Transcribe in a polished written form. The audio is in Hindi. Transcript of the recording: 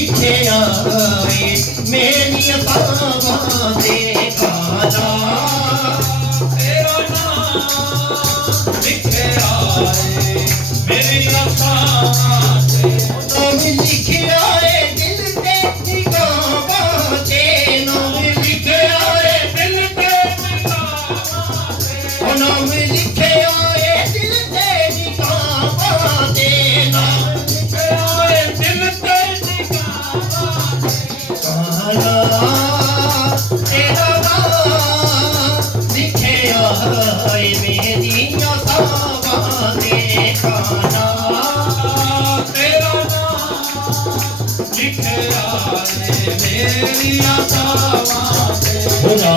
लिखे आए मेरी बाबा दे खाना तेरा नाम लिखे आए मेरी अखां से नाम लिखे आए दिल ते निगाहां ते नाम लिखे आए दिल ते निगाहां से नाम लिखे आए दिल ते निगाहां ते नाम लिखे आए दिल ते निगाहां से काला तेरा नाम लिखे आए मेरी अखां दे खाना तेरा नाम लिखे आए मेरी अखां से खुदा